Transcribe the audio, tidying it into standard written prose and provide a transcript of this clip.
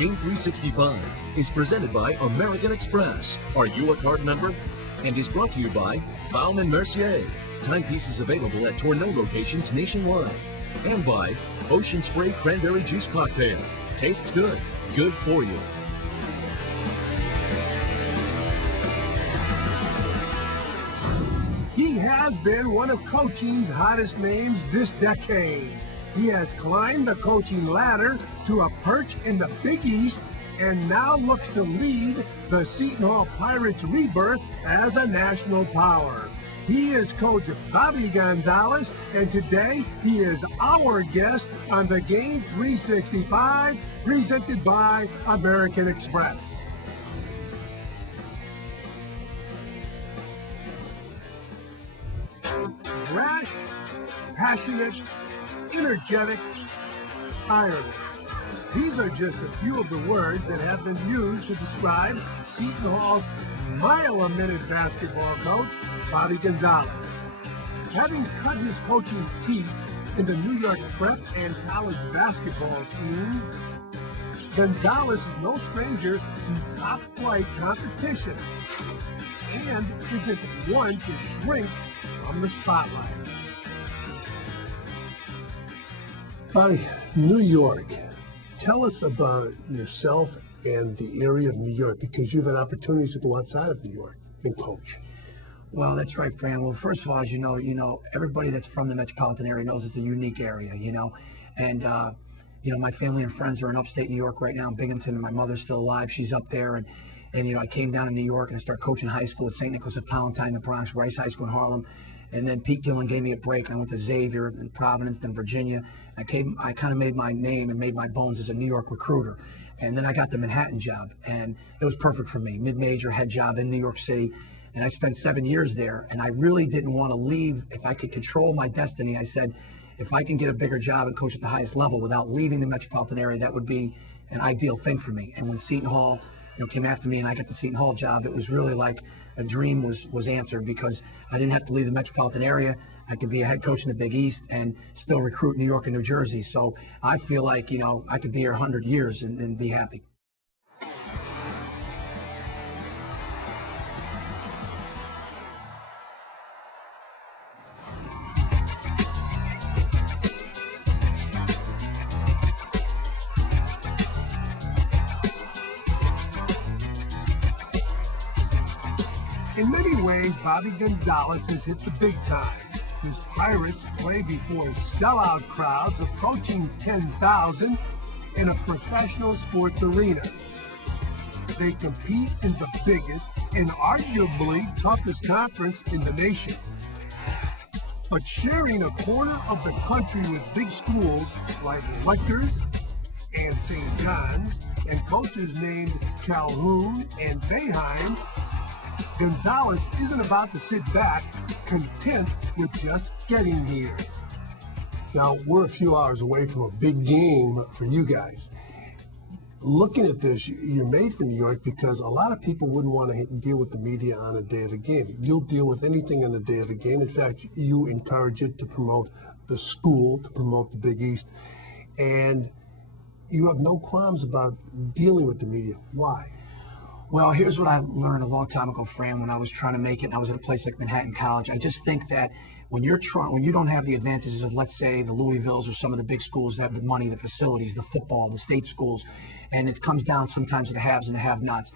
Game 365 is presented by American Express. Are you a card member? And is brought to you by Baum & Mercier. Timepieces available at Tourneau locations nationwide. And by Ocean Spray Cranberry Juice Cocktail. Tastes good. Good for you. He has been one of coaching's hottest names this decade. He has climbed the coaching ladder to a perch in the Big East and now looks to lead the Seton Hall Pirates' rebirth as a national power. He is Coach Bobby Gonzalez, and today he is our guest on the Game 365 presented by American Express. Brash, passionate, energetic, tireless. These are just a few of the words that have been used to describe Seton Hall's mile-a-minute basketball coach, Bobby Gonzalez. Having cut his coaching teeth in the New York prep and college basketball scenes, Gonzalez is no stranger to top-flight competition and isn't one to shrink from the spotlight. Bobby, New York. Tell us about yourself and the area of New York, because you've had opportunities to go outside of New York and coach. Well, that's right, Fran. Well, first of all, as you know, everybody that's from the metropolitan area knows it's a unique area, and my family and friends are in upstate New York right now in Binghamton, and my mother's still alive. She's up there, and I came down to New York and I started coaching high school at St. Nicholas of Tolentine, the Bronx, Rice High School in Harlem. And then Pete Gillen gave me a break, and I went to Xavier in Providence, then Virginia. I kind of made my name and made my bones as a New York recruiter. And then I got the Manhattan job, and it was perfect for me, mid-major head job in New York City. And I spent 7 years there, and I really didn't want to leave. If I could control my destiny, I said, if I can get a bigger job and coach at the highest level without leaving the metropolitan area, that would be an ideal thing for me. And when Seton Hall came after me and I got the Seton Hall job, it was really like a dream was answered, because I didn't have to leave the metropolitan area. I could be a head coach in the Big East and still recruit New York and New Jersey. So I feel like, I could be here 100 years and be happy. In many ways, Bobby Gonzalez has hit the big time. His Pirates play before sellout crowds approaching 10,000 in a professional sports arena. They compete in the biggest and arguably toughest conference in the nation. But sharing a corner of the country with big schools like Rutgers and St. John's, and coaches named Calhoun and Boeheim, Gonzalez isn't about to sit back, content with just getting here. Now, we're a few hours away from a big game for you guys. Looking at this, you're made for New York, because a lot of people wouldn't want to deal with the media on a day of the game. You'll deal with anything on the day of the game. In fact, you encourage it to promote the school, to promote the Big East, and you have no qualms about dealing with the media. Why? Well, here's what I learned a long time ago, Fran, when I was trying to make it and I was at a place like Manhattan College. I just think that when you don't have the advantages of, let's say, the Louisvilles or some of the big schools that have the money, the facilities, the football, the state schools, and it comes down sometimes to the haves and the have-nots.